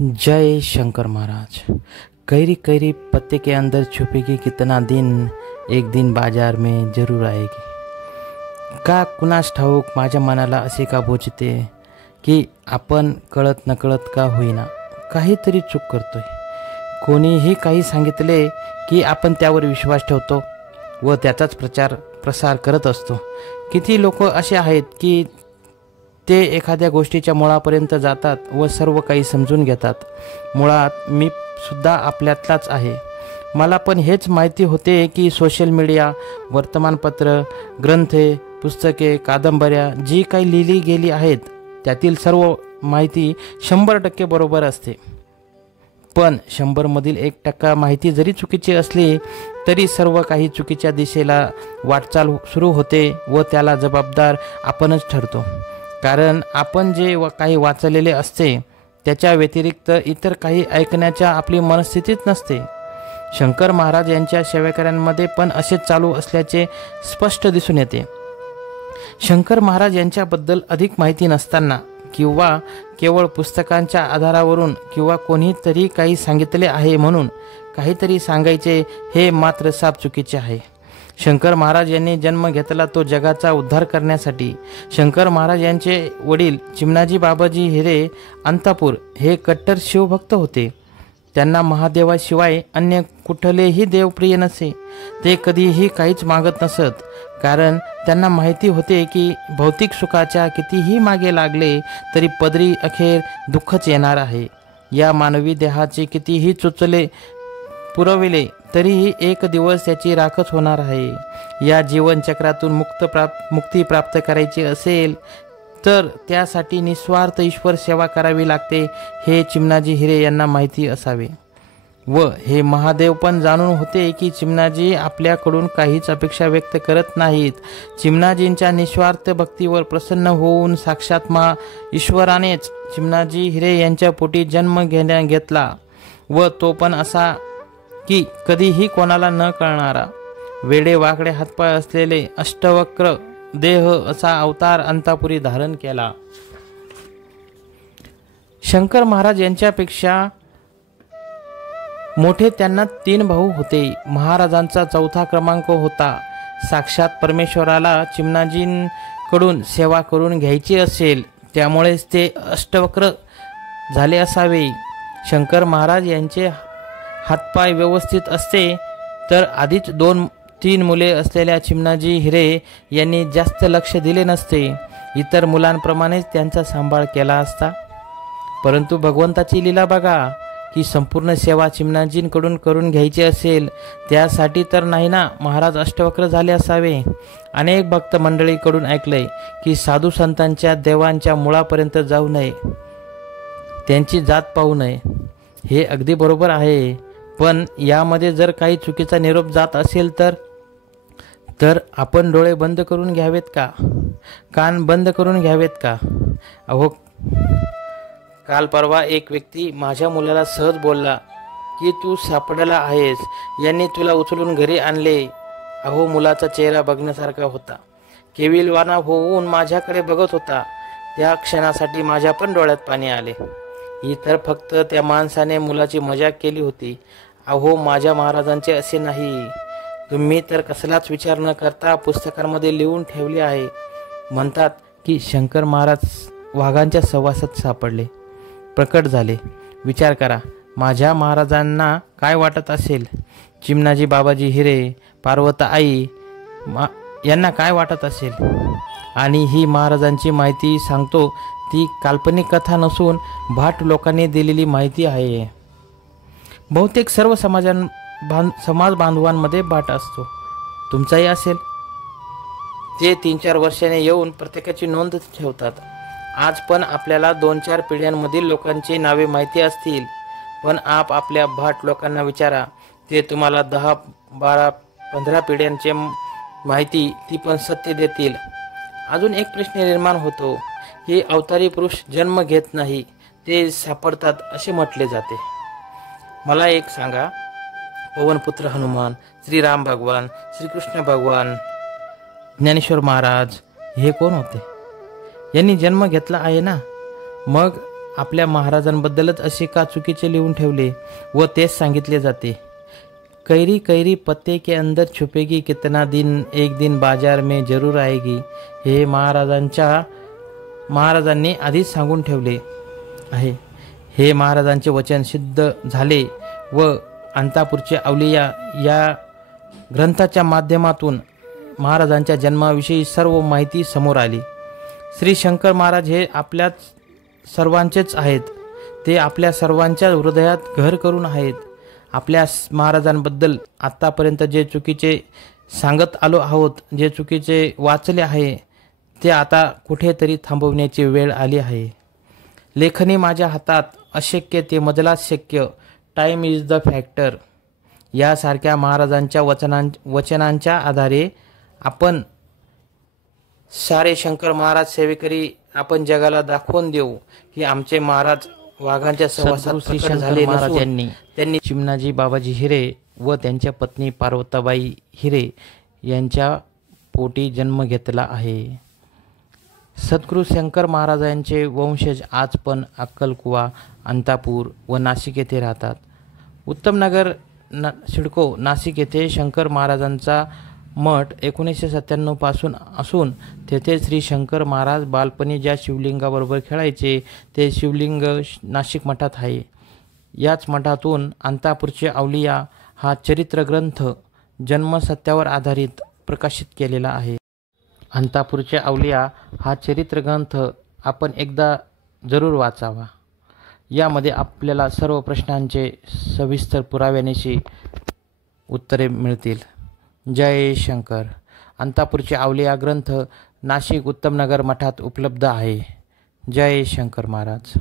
जय शंकर महाराज। कैरी कैरी पत्ते के अंदर छुपेगी कितना दिन, एक दिन बाजार में जरूर आएगी। का कुणास ठाऊक माझ्या मनाला असे का भोजते की आपण कळत नकळत का होईना काहीतरी चूक करतोय। कोणीही काही सांगितले की आपण त्यावर विश्वास ठेवतो व त्याचाच प्रसार करत असतो। किती लोक असे आहेत की ते एखाद्या गोष्टीच्या मुळापर्यंत जातात व सर्व काही समजून घेतात। मुळात मी सुद्धा आपल्यातलाच आहे। मला पण हेच माहिती होते की सोशल मीडिया, वर्तमानपत्र, ग्रंथे, पुस्तके, कादंबऱ्या जी काही लिहिली गेली आहेत त्यातील सर्व माहिती 100% बरोबर असते। पण 100 मधील 1% माहिती जरी चुकीची असली तरी सर्व काही चुकीच्या दिशेला वाटचाल सुरू होते व त्याला जबाबदार आपणच ठरतो। कारण आपण जे काही वाचलेले असते त्याच्या व्यतिरिक्त इतर काही ऐकण्याच्या आपली मनस्थितीच नसते। शंकर महाराज यांच्या सेवेकऱ्यांमध्ये पण असेच चालू असल्याचे स्पष्ट दिसून येते। शंकर महाराज यांच्याबद्दल अधिक माहिती नसताना किंवा केवळ पुस्तकांच्या आधारावरून किंवा कोणीतरी काही सांगितले आहे म्हणून काहीतरी सांगायचे हे मात्र साफ चुकीचे आहे। शंकर महाराज यांनी जन्म घेतला तो जगाचा उद्धार करण्यासाठी। शंकर महाराज यांचे वडील चिमणाजी बाबाजी हिरे अंतापूर हे कट्टर शिवभक्त होते। त्यांना महादेवाशिवाय अन्य कुठलेही देवप्रिय नसे। ते कधीही काहीच मागत नसत, कारण त्यांना माहिती होते की भौतिक सुखाच्या कितीही मागे लागले तरी पदरी अखेर दुःखच येणार आहे। या मानवी देहाचे कितीही चुचले पुरविले तरीही एक दिवस त्याची राखच होणार आहे। या जीवनचक्रातून मुक्ती प्राप्त करायची असेल तर त्यासाठी निस्वार्थ ईश्वर सेवा करावी लागते हे चिमणाजी हिरे यांना माहिती असावे। व हे महादेव पण जाणून होते की चिमणाजी आपल्याकडून काहीच अपेक्षा व्यक्त करत नाहीत। चिमणाजींच्या निस्वार्थ भक्तीवर प्रसन्न होऊन साक्षात ईश्वरानेच चिमणाजी हिरे यांच्या पोटी जन्म घेतला व तो पण असा की कधीही कोणाला न कळणारा। वेडे वाकडे हातपाय असलेले अष्टवक्र देह असा अवतार अंतापुरी धारण केला। शंकर महाराज यांच्यापेक्षा मोठे त्यांना 3 भाऊ होते। महाराजांचा 4था क्रमांक होता। साक्षात परमेश्वराला चिमणाजींकडून सेवा करून घ्यायची असेल त्यामुळेच ते अष्टवक्र झाले असावे। शंकर महाराज यांचे हातपाय व्यवस्थित असते तर आधीच 2-3 मुले असलेल्या चिमणाजी हिरे यांनी जास्त लक्ष दिले नसते। इतर मुलांप्रमाणेच त्यांचा सांभाळ केला असता। परंतु भगवंताची लीला बघा की संपूर्ण सेवा चिमणाजींकडून करून घ्यायची असेल त्यासाठी तर नाही ना महाराज अष्टवक्र झाले असावे। अनेक भक्त मंडळीकडून ऐकलंय की साधू संतांच्या देवांच्या मुळापर्यंत जाऊ नये, त्यांची जात पाहू नये। हे अगदी बरोबर आहे, पण यामध्ये जर काही चुकीचा निरोप जात असेल तर आपण डोळे बंद करून घ्यावेत का, कान बंद करून घ्यावेत का? अहो, काल परवा एक व्यक्ती माझ्या मुलाला सहज बोलला की तू सापडला आहेस, यांनी तुला उचलून घरी आणले। अहो, मुलाचा चेहरा बघण्यासारखा होता, केविलवाना होऊन माझ्याकडे बघत होता। त्या क्षणासाठी माझ्या पण डोळ्यात पाणी आले। ही तर फक्त त्या माणसाने मुलाची मजाक केली होती। अहो, माझ्या महाराजांचे असे नाही। तुम्ही तर कसलाच विचार न करता पुस्तकांमध्ये लिहून ठेवले आहे। म्हणतात की शंकर महाराज वाघांच्या सहवासात सापडले, प्रकट झाले। विचार करा, माझ्या महाराजांना काय वाटत असेल? चिमणाजी बाबाजी हिरे, पार्वता आई यांना काय वाटत असेल? आणि ही महाराजांची माहिती सांगतो ती काल्पनिक कथा नसून भाट लोकांनी दिलेली माहिती आहे। बहुतेक सर्व समाज बांधवांमध्ये भाट असतो, तुमचाही असेल। ते 3-4 वर्षाने येऊन प्रत्येकाची नोंद ठेवतात। आज पण आपल्याला 2-4 पिढ्यांमधील लोकांची नावे माहिती असतील, पण आपल्या भाट लोकांना विचारा, ते तुम्हाला 10, 12, 15 पिढ्यांची माहिती ती पण सत्य देतील। अजून एक प्रश्न निर्माण होतो की अवतारी पुरुष जन्म घेत नाही, ते सापडतात असे म्हटले जाते। मला एक सांगा, पवनपुत्र हनुमान, श्रीराम भगवान, श्रीकृष्ण भगवान, ज्ञानेश्वर महाराज हे कोण होते? यांनी जन्म घेतला आहे ना, मग आपल्या महाराजांबद्दलच असे का चुकीचे लिहून ठेवले व तेच सांगितले जाते? कैरी कैरी पत्ते के अंदर छुपेगी कितना दिन, एक दिन बाजार में जरूर आएगी, हे महाराजांनी आधीच सांगून ठेवले आहे. हे महाराजांचे वचन सिद्ध झाले व अंतापूरचे अवलिया या ग्रंथाच्या माध्यमातून महाराजांच्या जन्माविषयी सर्व माहिती समोर आली. श्री शंकर महाराज हे आपल्या सर्वांचेच आहेत. ते आपल्या सर्वांच्या हृदयात घर करून आहेत. आपल्या महाराजांबद्दल आत्तापर्यंत जे चुकीचे सांगत आलो आहोत, जे चुकीचे वाचले आहे, ते आता कुठेतरी थांबवण्याची वेळ आली आहे. लेखनी माझ्या हातात, अशक्य ते मजलाच शक्य, टाइम इज द फॅक्टर यासारख्या महाराजांच्या वचनांच्या आधारे आपण सारे शंकर महाराज सेवेकरी आपण जगाला दाखवून देऊ की आमचे महाराज वाघांच्या सहवासात प्रकट झाले नसून त्यांनी चिमणाजी बाबाजी हिरे व त्यांच्या पत्नी पार्वताबाई हिरे यांच्या पोटी जन्म घेतला आहे. सद्गुरू शंकर महाराजांचे वंशज आज पण अक्कलकुवा, अंतापूर व नाशिक येथे राहतात. उत्तमनगर सिडको नाशिक येथे शंकर महाराजांचा मठ 1997 पासून असून तेथे श्री शंकर महाराज बालपणी ज्या शिवलिंगाबरोबर खेळायचे ते शिवलिंग नाशिक मठात आहे. याच मठातून अंतापूरचे अवलिया हा चरित्र ग्रंथ जन्मसत्यावर आधारित प्रकाशित केलेला आहे. अंतापूरचे अवलिया हा चरित्र ग्रंथ आपण एकदा जरूर वाचावा. यामध्ये आपल्याला सर्व प्रश्नांचे सविस्तर पुराव्यानिशी उत्तरे मिळतील. जय शंकर. अंतापूरचे अवलिया ग्रंथ नाशिक उत्तमनगर मठात उपलब्ध आहे. जय शंकर महाराज.